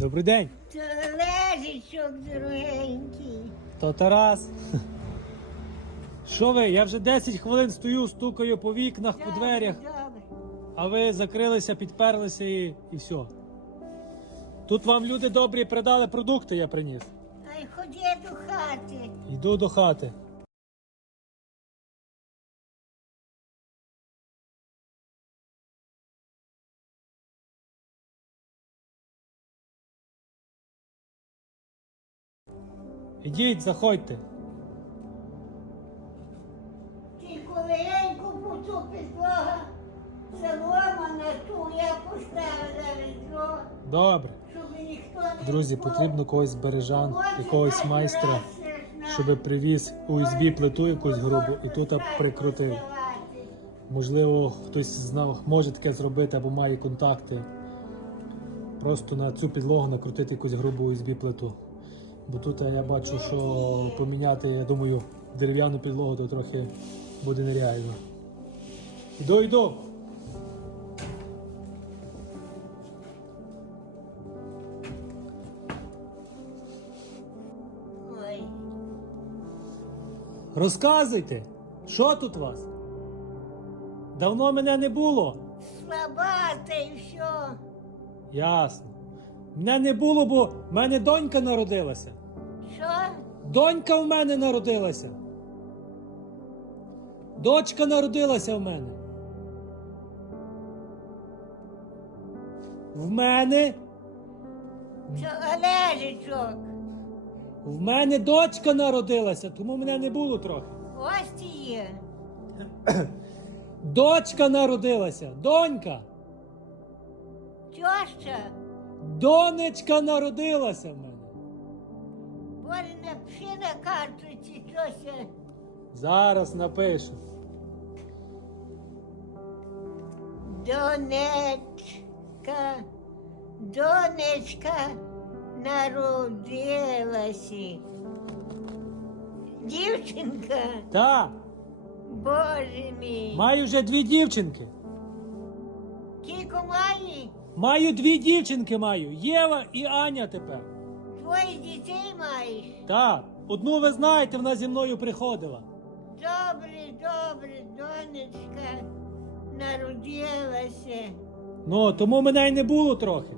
Добрий день. Лежичок дорогенький. То Тарас. Що ви? Я вже 10 хвилин стою, стукаю по вікнах, по дверях, Добре. а ви закрилися, підперлися і, і все. Тут вам люди добрі придали продукти, я приніс. Ай, ходи до хати. Йду до хати. Ідіть, заходьте. Тільки легенько ту підлога заломана, ту я поставила відро, Добре. щоб ніхто не Друзі, впав. потрібно когось бережан, якогось майстра, щоб привіз USB плиту якусь грубу і тут прикрутив. Можливо, хтось знав, може таке зробити або має контакти. Просто на цю підлогу накрутити якусь грубу USB плиту. Бо тут я бачу, що поміняти, я думаю, дерев'яну підлогу то трохи буде нереально. Іду, йду. Ой, Розказуйте, що тут у вас? Давно мене не було. слаба та й все. Ясно. Мене не було, бо в мене донька народилася. Що? Донька в мене народилася. Дочка народилася в мене. В мене. Олежичок? В мене дочка народилася, тому мене не було трохи. Ось ти є. Дочка народилася. Донька. Тьоща? Донечка народилася в мене. Боже, напиши на карточці щось. Зараз напишу. Донечка, донечка народилася. Дівчинка, Так, боже мій. маю вже дві дівчинки. Кілько має? Маю дві дівчинки маю. Єва і Аня тепер. Двоє дітей маєш? Так, одну ви знаєте, вона зі мною приходила. Добре, добре, донечка народилася. Ну, тому мене й не було трохи.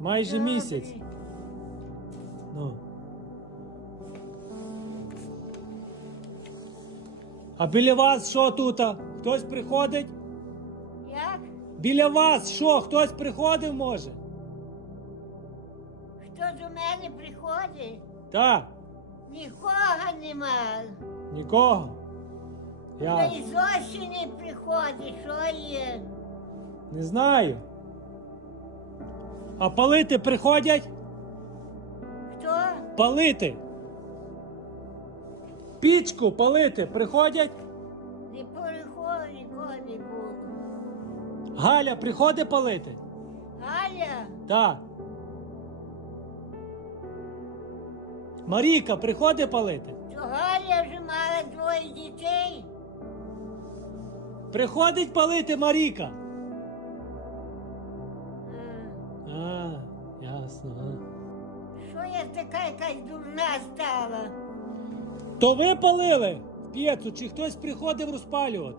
Майже Добре. місяць. Ну. А біля вас що тут? Хтось приходить? Біля вас що? Хтось приходив може? Хто до мене приходить? Так, Нікого нема. нікого. Та Я зовсім не приходить, що є? не знаю. А палити приходять? Хто? Палити. Пічку палити приходять? Не приходить, нікого. Галя приходить палити? Галя, Так. Маріка приходить палити? то Галя вже мала двоє дітей. Приходить палити Маріка. А, А, ясно. А. Що я така якась дурна стала? То ви палили в п'єцу, чи хтось приходив розпалювати?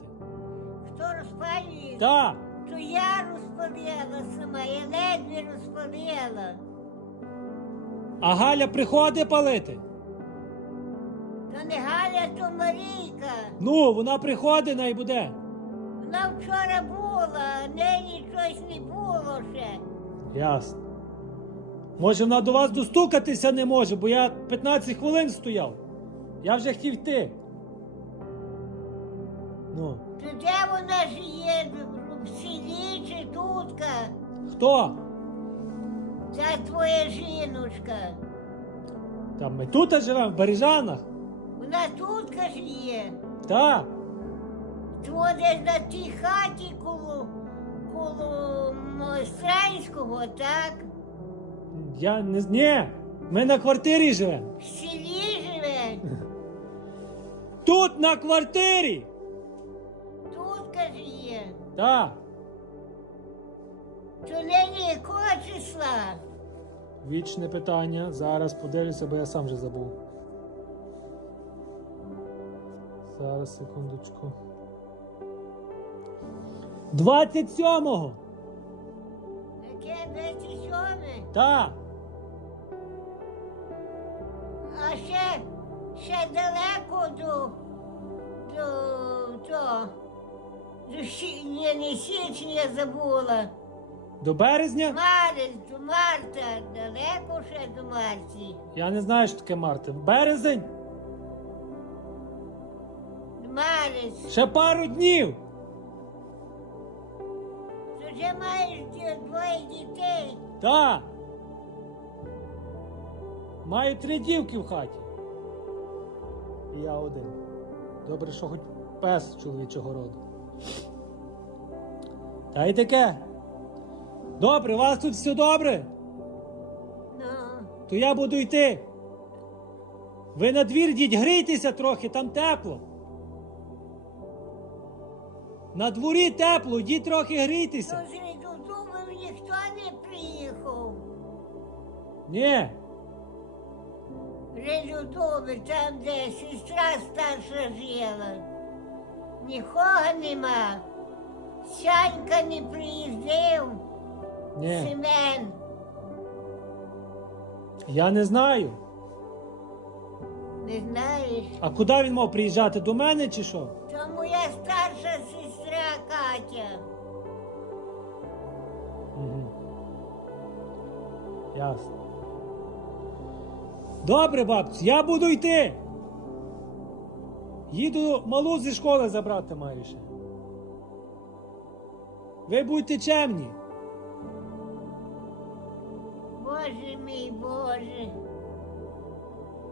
Хто розпалює? Так. То я розпалила сама, я ледве розпалила. А Галя приходить палити? То не Галя, то Марійка. Ну, вона приходить і буде. Вона вчора була, а нині щось не було ще. Ясно. Може, вона до вас достукатися не може, бо я 15 хвилин стояв. Я вже хотів йти. Ну, То де вона живе? В тутка? хто? Ця твоя жіночка. Там ми тут живемо, в Бережанах. Вона тутка живе. Так. Тво десь на тій хаті коло, коло Мостранського, так? Я не з- Ні, ми на квартирі живемо. В селі живе. Тут на квартирі. Тутка живе. Так. То нині якого числа? Вічне питання. Зараз подивлюся, бо я сам вже забув. Зараз, секундочку. 27-го! Яке 27? Так! А ще, ще далеко до, до, до сі, ні, не січня забула. До березня? До Марта, далеко ще до Марті. Я не знаю, що таке Марти. Березень? Марець, Ще пару днів! ти вже маєш ді- двоє дітей. Так! Маю три дівки в хаті. І я один. Добре, що хоч пес чоловічого роду. Та й таке. Добре, у вас тут все добре? То я буду йти. Ви на двір йдіть, грійтеся трохи, там тепло. На дворі тепло, йдіть трохи грійтеся. з ніхто не приїхав. Ні, Резюдоби, там, де сестра старша жила. Нікого нема. Сянька не приїздив. Ні. Семен. Я не знаю. Не знаєш? А куди він мав приїжджати? До мене чи що? То моя старша сестра Катя. Угу. Ясно. Добре, бабцю, я буду йти. Їду малу зі школи забрати маю ще. Ви будьте чемні. Боже мій Боже.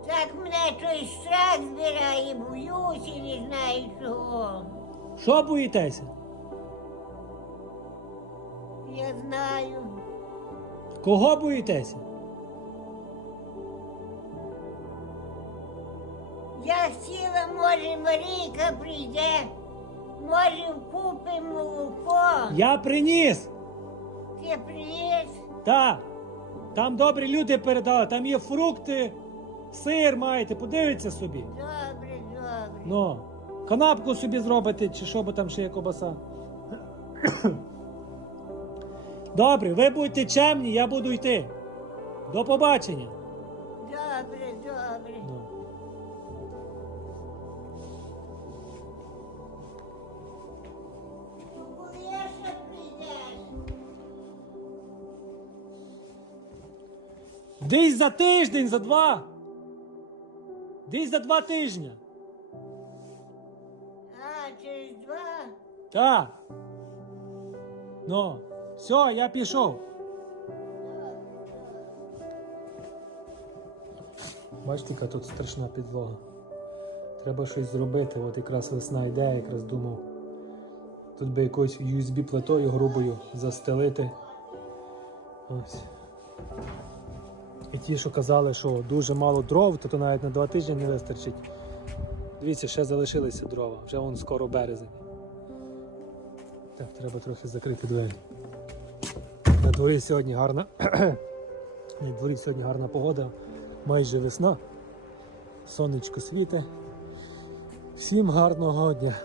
Так мене той страх збирає, боюся, не знаю чого. Що боїтеся? Я знаю. Кого боїтеся? Я хотіла, може, Марійка прийде, може, купимо молоко. Я приніс. Ти приїзд? Так. Там добрі люди передали, там є фрукти, сир маєте, подивіться собі. Добре, добре. Ну, канапку собі зробите, чи що бо там ще є кобаса. Добре, ви будьте чемні, я буду йти. До побачення. Добре, добре. Ну. Ну, Десь за тиждень, за два. Десь за два тижні. А, через два? Так. Ну, все, я пішов. Бачите, яка тут страшна підлога. Треба щось зробити. От якраз весна йде, якраз думав. Тут би якоюсь USB плитою грубою застелити. Ось. І ті, що казали, що дуже мало дров, то, то навіть на два тижні не вистачить. Дивіться, ще залишилися дрова, вже вон скоро березень. Так, треба трохи закрити двері. На дворі сьогодні гарна. На дворі сьогодні гарна погода, майже весна. Сонечко світе. Всім гарного дня.